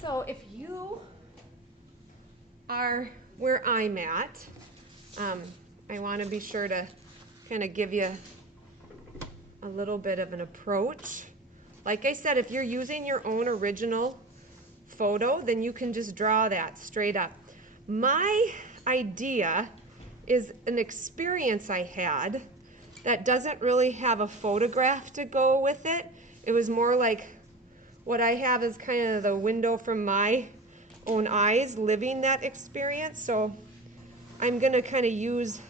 So if you are where I'm at, I want to be sure to kind of give you a little bit of an approach. Like I said, if you're using your own original photo, then you can just draw that straight up. My idea is an experience I had that doesn't really have a photograph to go with it. It was more like what I have is kind of the window from my own eyes living that experience. So I'm going to kind of use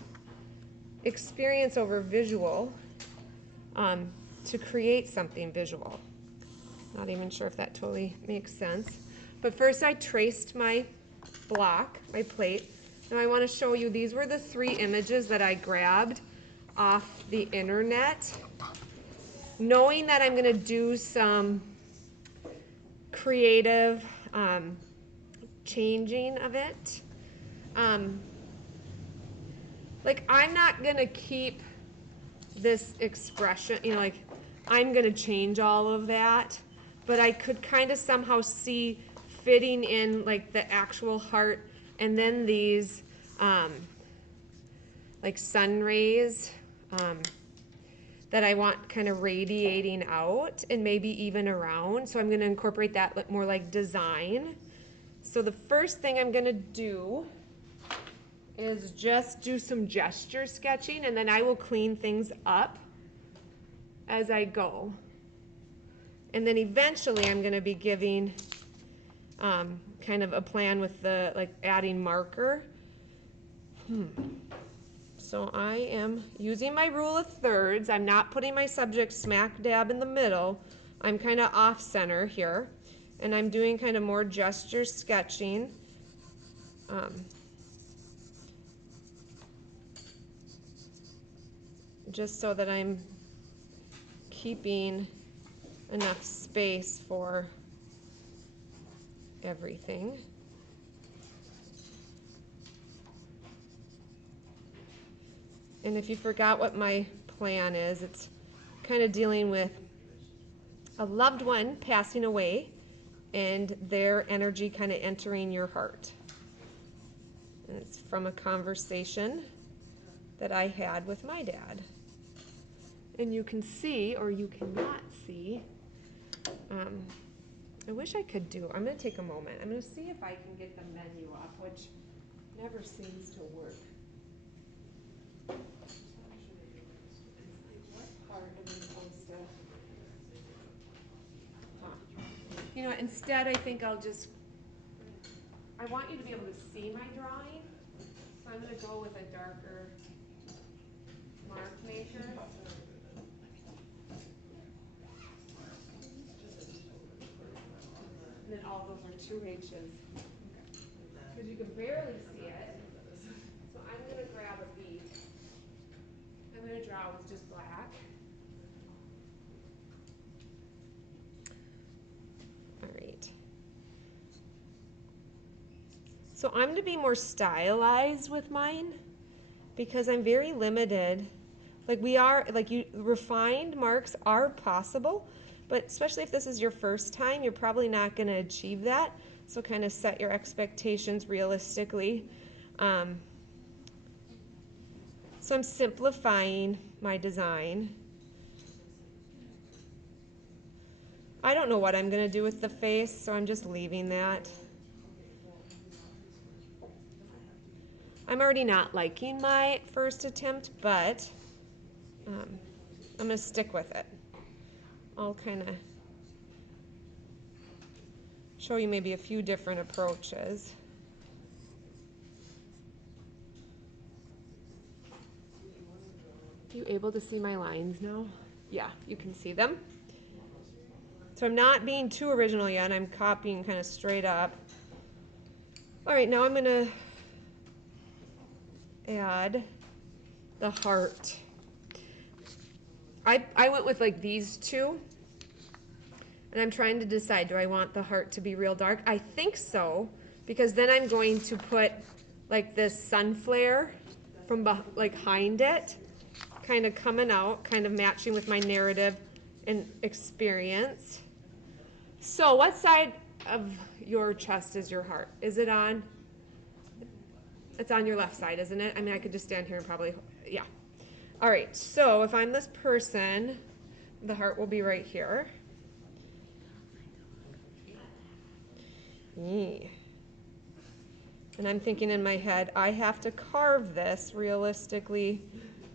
experience over visual to create something visual. Not even sure if that totally makes sense. But first I traced my block, my plate. Now I want to show you, these were the 3 images that I grabbed off the internet. Knowing that I'm going to do some creative changing of it. Like I'm not going to keep this expression, you know, like I'm going to change all of that, but I could kind of somehow see fitting in like the actual heart and then these like sun rays that I want kind of radiating out and maybe even around. So I'm going to incorporate that more like design. So the first thing I'm going to do is just do some gesture sketching, and then I will clean things up as I go. And then eventually I'm going to be giving kind of a plan with the like adding marker. So I am using my rule of thirds. I'm not putting my subject smack dab in the middle. I'm kind of off center here. And I'm doing kind of more gesture sketching. Just so that I'm keeping enough space for everything. And if you forgot what my plan is, it's kind of dealing with a loved one passing away and their energy kind of entering your heart. And it's from a conversation that I had with my dad. And you can see, or you cannot see, I wish I could do, I'm going to take a moment. I'm going to see if I can get the menu up, which never seems to work. What part am I supposed to? You know, instead I think I'll just, I want you to be able to see my drawing, so I'm going to go with a darker mark maker. And then all those are 2 H's. Because you can barely see it. So I'm going to grab a bead. I'm going to draw with just black. All right. So I'm going to be more stylized with mine because I'm very limited. Like we are, like you, refined marks are possible, but especially if this is your first time, you're probably not going to achieve that. So kind of set your expectations realistically. So I'm simplifying my design. I don't know what I'm going to do with the face, so I'm just leaving that. I'm already not liking my first attempt, but I'm going to stick with it. I'll kind of show you maybe a few different approaches. Are you able to see my lines now? Yeah, you can see them. So I'm not being too original yet. I'm copying kind of straight up. All right, now I'm going to add the heart. I went with like these 2. And I'm trying to decide, do I want the heart to be real dark? I think so, because then I'm going to put like this sun flare from like behind it, kind of coming out, kind of matching with my narrative and experience. So what side of your chest is your heart? Is it on? It's on your left side, isn't it? I mean, I could just stand here and probably, yeah. All right, so if I'm this person, the heart will be right here. And I'm thinking in my head, I have to carve this realistically,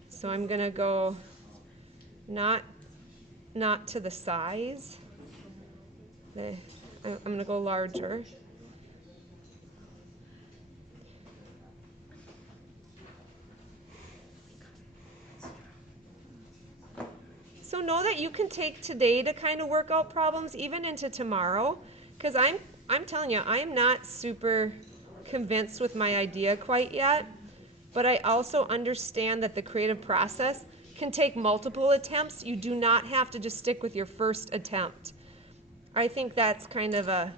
so I'm gonna go not to the size. I'm gonna go larger. So know that you can take today to kind of work out problems even into tomorrow, because I'm telling you, I am not super convinced with my idea quite yet, but I also understand that the creative process can take multiple attempts. You do not have to just stick with your first attempt. I think that's kind of a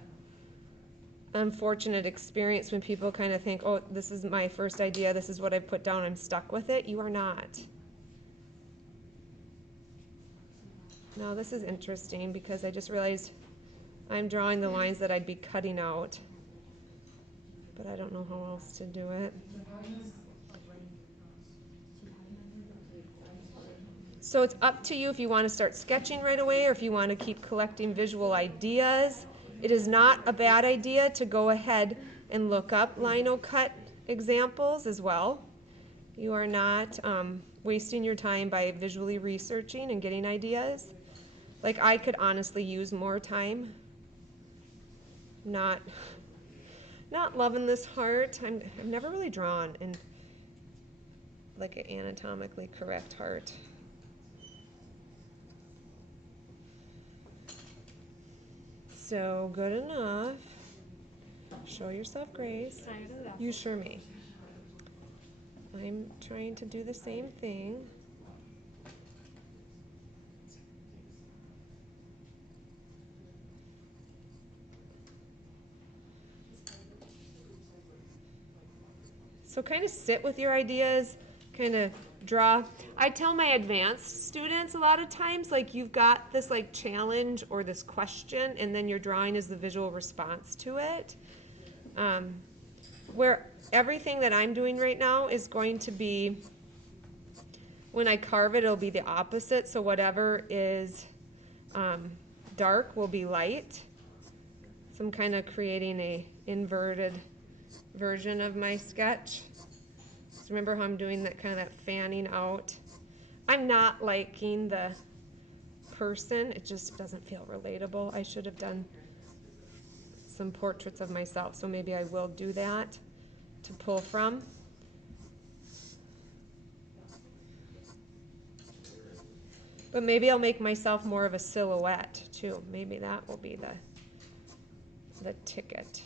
unfortunate experience when people kind of think, oh, this is my first idea, this is what I put down, I'm stuck with it. You are not. Now this is interesting because I just realized I'm drawing the lines that I'd be cutting out, but I don't know how else to do it. So it's up to you if you want to start sketching right away or if you want to keep collecting visual ideas. It is not a bad idea to go ahead and look up lino cut examples as well. You are not wasting your time by visually researching and getting ideas. Like, I could honestly use more time. Not loving this heart. I've never really drawn in like an anatomically correct heart. So good enough. Show yourself grace. You sure may. I'm trying to do the same thing. So kind of sit with your ideas, kind of draw. I tell my advanced students a lot of times, like, you've got this like challenge or this question, and then your drawing is the visual response to it. Where everything that I'm doing right now is going to be, when I carve it, it'll be the opposite. So whatever is dark will be light. So I'm kind of creating a inverted version of my sketch. So remember how I'm doing that kind of that fanning out. I'm not liking the person. It just doesn't feel relatable. I should have done some portraits of myself, so maybe I will do that to pull from. But maybe I'll make myself more of a silhouette too. Maybe that will be the ticket.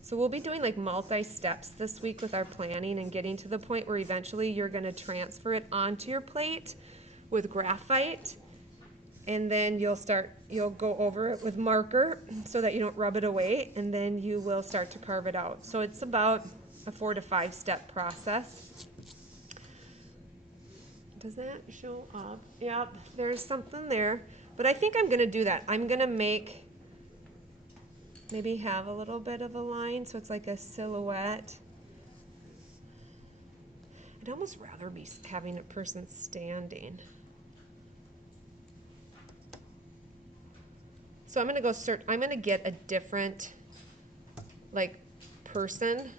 So we'll be doing like multi-steps this week with our planning and getting to the point where eventually you're going to transfer it onto your plate with graphite, and then you'll go over it with marker so that you don't rub it away, and then you will start to carve it out. So it's about a 4 to 5 step process. Does that show up? Yep, there's something there. But I think I'm going to do that. I'm going to maybe have a little bit of a line so it's like a silhouette. I'd almost rather be having a person standing. So I'm going to go I'm going to get a different like person,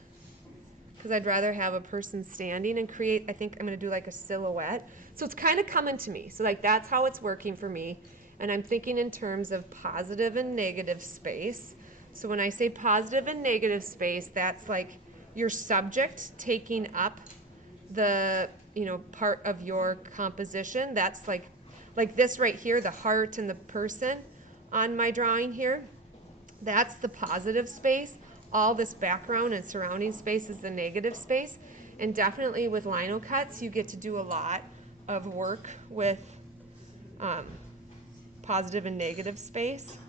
because I'd rather have a person standing and create, I think I'm going to do like a silhouette. So it's kind of coming to me. So like that's how it's working for me. And I'm thinking in terms of positive and negative space. So when I say positive and negative space, that's like your subject taking up the, part of your composition. That's like this right here, the heart and the person on my drawing here. That's the positive space. All this background and surrounding space is the negative space. And definitely with lino cuts, you get to do a lot of work with positive and negative space.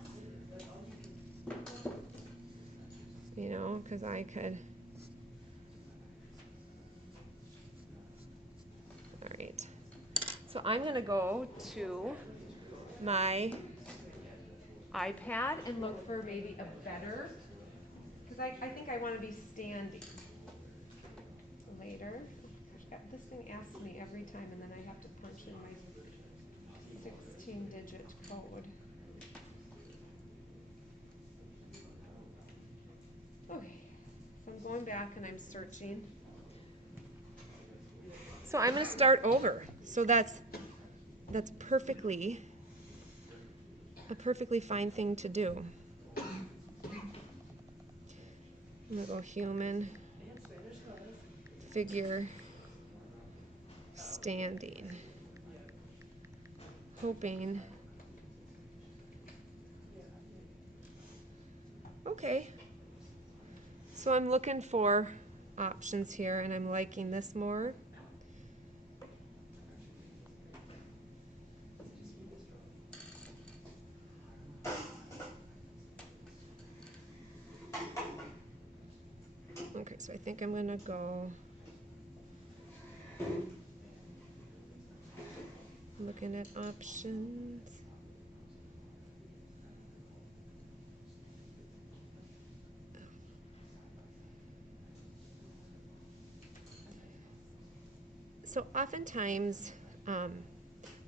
Because I could. All right. So I'm gonna go to my iPad and look for maybe a better, because I think I want to be standing later. Gosh, this thing asks me every time, and then I have to punch in my 16-digit code. Okay, so I'm going back and I'm searching. So I'm going to start over. So that's a perfectly fine thing to do. I'm going to go human, figure, standing, hoping. Okay. So I'm looking for options here, and I'm liking this more. Okay, so I think I'm gonna go looking at options. So oftentimes,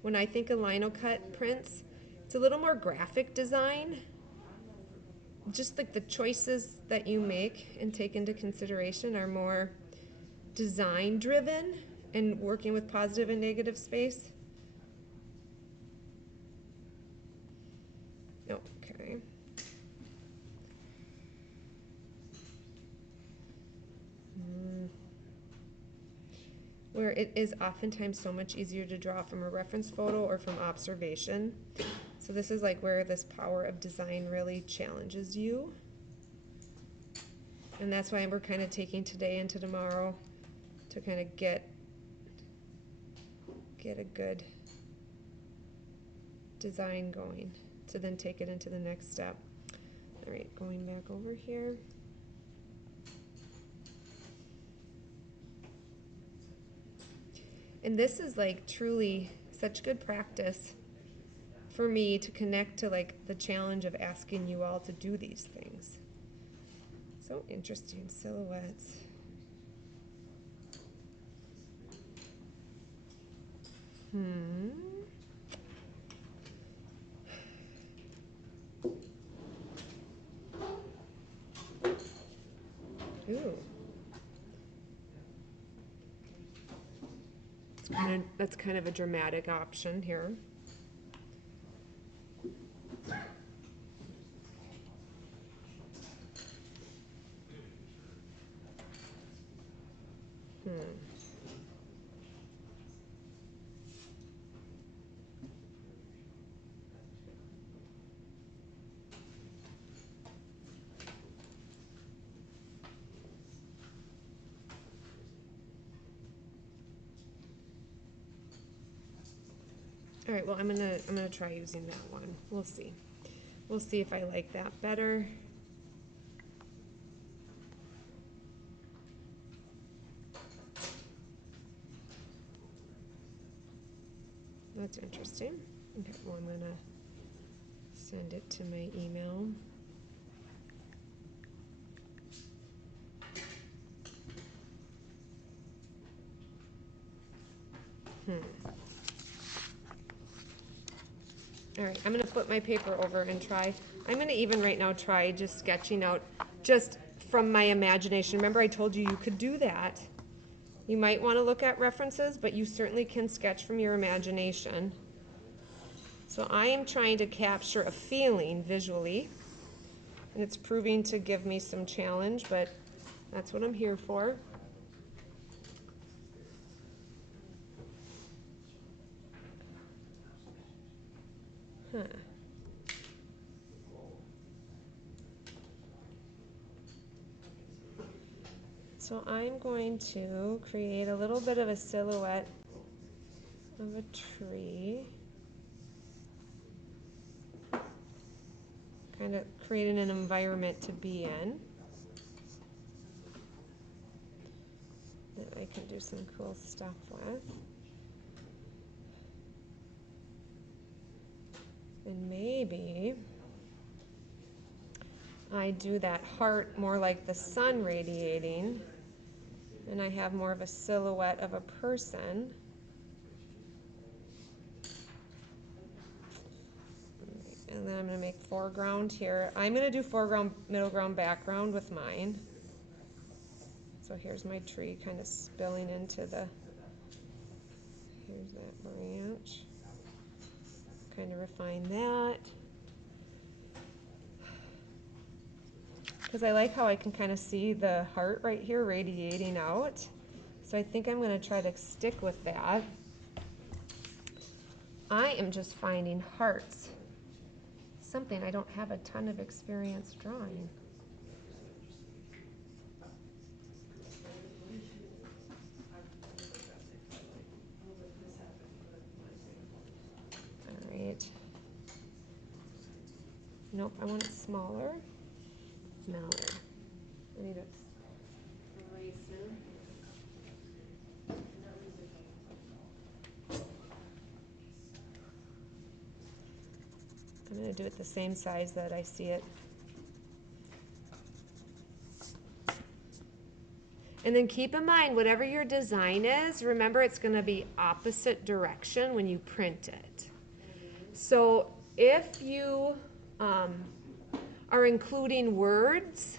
when I think of linocut prints, it's a little more graphic design. Just like the choices that you make and take into consideration are more design driven and working with positive and negative space. Okay. Where it is oftentimes so much easier to draw from a reference photo or from observation. So this is like where this power of design really challenges you. And that's why we're kind of taking today into tomorrow to kind of get a good design going, to then take it into the next step. All right, going back over here. And this is like truly such good practice for me to connect to like the challenge of asking you all to do these things. So interesting, silhouettes. Ooh. That's kind of a dramatic option here. All right, well, I'm gonna try using that one. We'll see. We'll see if I like that better. That's interesting. Okay, well, I'm gonna send it to my email. All right, I'm gonna flip my paper over and try. I'm gonna even right now try just sketching out just from my imagination. Remember I told you you could do that. You might want to look at references, but you certainly can sketch from your imagination. So I am trying to capture a feeling visually, and it's proving to give me some challenge, but that's what I'm here for. So I'm going to create a little bit of a silhouette of a tree. Kind of creating an environment to be in. That I can do some cool stuff with. And maybe I do that heart more like the sun radiating, and I have more of a silhouette of a person. And then I'm going to make foreground here. I'm going to do foreground, middle ground, background with mine. So here's my tree kind of spilling into the, here's that branch. Kind of refine that. Because I like how I can kind of see the heart right here radiating out. So I think I'm going to try to stick with that. I am just finding hearts. Something I don't have a ton of experience drawing. All right. Nope, I want it smaller. Smaller. I need it. I'm going to do it the same size that I see it. And then keep in mind, whatever your design is, remember it's going to be opposite direction when you print it. So if you are including words,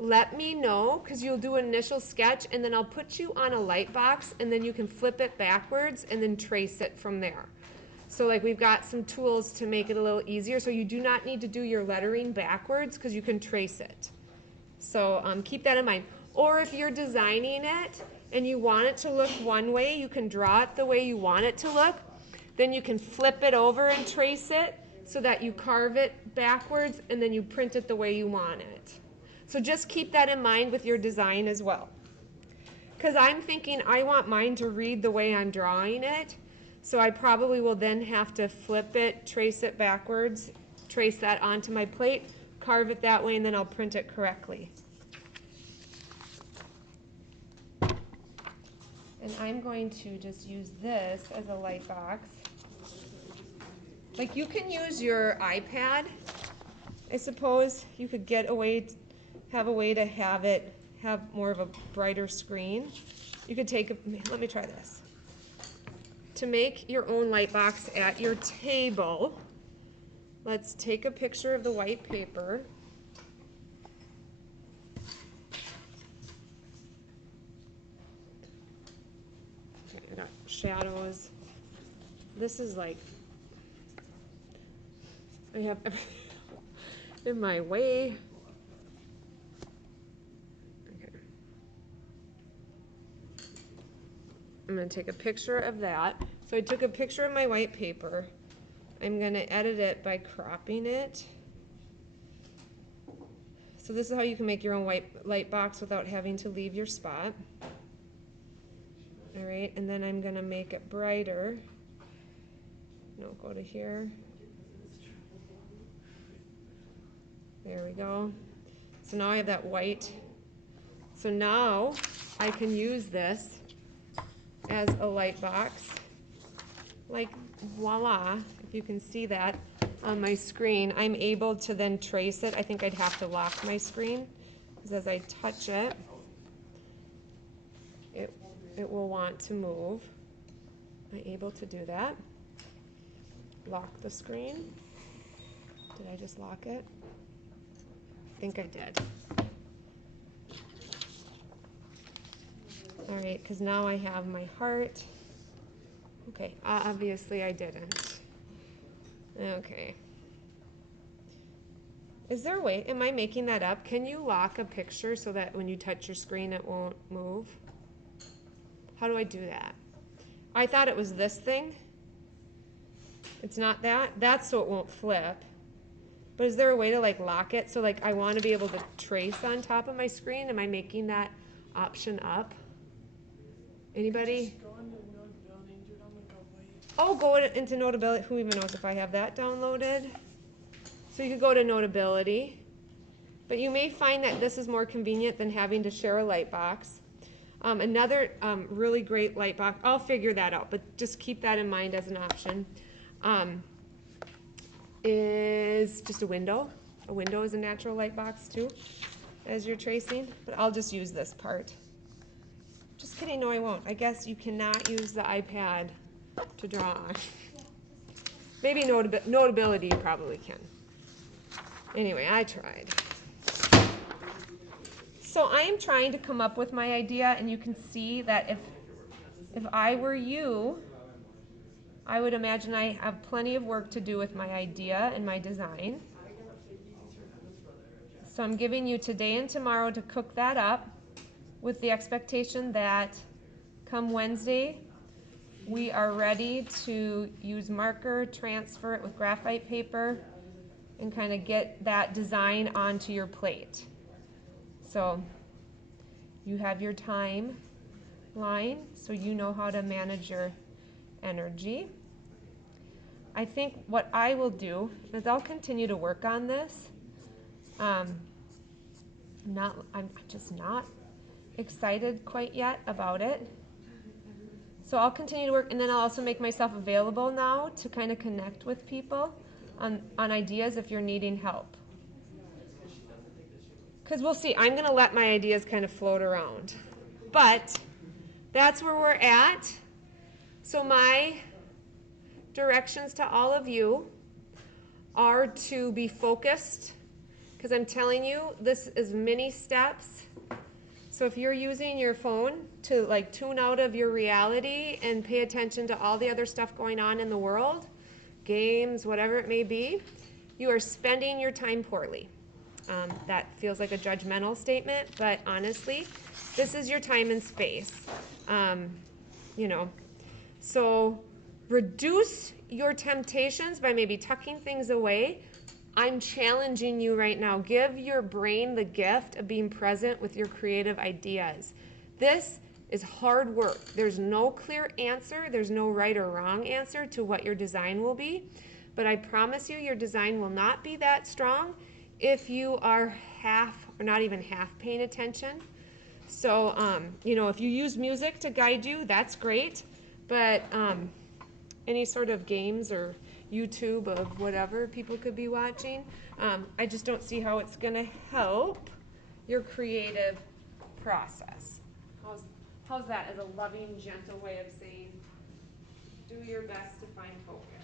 let me know, because you'll do an initial sketch and then I'll put you on a light box and then you can flip it backwards and then trace it from there. So like we've got some tools to make it a little easier, so you do not need to do your lettering backwards because you can trace it. So keep that in mind. Or if you're designing it and you want it to look one way, you can draw it the way you want it to look. Then you can flip it over and trace it so that you carve it backwards and then you print it the way you want it. So just keep that in mind with your design as well. Because I'm thinking I want mine to read the way I'm drawing it. So I probably will then have to flip it, trace it backwards, trace that onto my plate, carve it that way, and then I'll print it correctly. And I'm going to just use this as a light box. Like you can use your iPad. I suppose you could get a way, have a way to have it have more of a brighter screen. You could take, let me try this. To make your own light box at your table, let's take a picture of the white paper. Okay, I got shadows. This is like, I have everything in my way. Okay. I'm going to take a picture of that. So I took a picture of my white paper. I'm going to edit it by cropping it. So this is how you can make your own white light box without having to leave your spot. All right, and then I'm going to make it brighter. No, go to here. There we go. So now I have that white. So now I can use this as a light box. Like voila, if you can see that on my screen, I'm able to then trace it. I think I'd have to lock my screen because as I touch it, it will want to move. Am I able to do that? Lock the screen. Did I just lock it? I think I did. All right, because now I have my heart. Okay, obviously I didn't. Okay. Is there a way, am I making that up? Can you lock a picture so that when you touch your screen it won't move? How do I do that? I thought it was this thing. It's not that? That's so it won't flip. But is there a way to like lock it so like I want to be able to trace on top of my screen? Am I making that option up? Anybody? Just go into Notability and do it on like a white. Oh, go into Notability. Who even knows if I have that downloaded? So you could go to Notability. But you may find that this is more convenient than having to share a light box. Another really great light box, I'll figure that out, but just keep that in mind as an option. is just a window. A window is a natural light box too, as you're tracing, but I'll just use this part. Just kidding, no I won't. I guess you cannot use the iPad to draw on. Maybe Notability you probably can. Anyway, I tried. So I am trying to come up with my idea, and you can see that if I were you, I would imagine I have plenty of work to do with my idea and my design. So I'm giving you today and tomorrow to cook that up with the expectation that come Wednesday, we are ready to use marker, transfer it with graphite paper, and kind of get that design onto your plate. So you have your time line, so you know how to manage your energy. I think what I will do is I'll continue to work on this. I'm just not excited quite yet about it. So I'll continue to work, and then I'll also make myself available now to kind of connect with people on ideas if you're needing help. Because we'll see, I'm going to let my ideas kind of float around. But that's where we're at. So my directions to all of you are to be focused, because I'm telling you, this is many steps. So if you're using your phone to like tune out of your reality and pay attention to all the other stuff going on in the world, games, whatever it may be, you are spending your time poorly. That feels like a judgmental statement, but honestly, this is your time and space. You know, so reduce your temptations by maybe tucking things away. I'm challenging you right now. Give your brain the gift of being present with your creative ideas. This is hard work. There's no clear answer. There's no right or wrong answer to what your design will be. But I promise you, your design will not be that strong if you are half or not even half paying attention. So, you know, if you use music to guide you, that's great. But any sort of games or YouTube of whatever people could be watching, I just don't see how it's going to help your creative process. How's that as a loving, gentle way of saying do your best to find focus?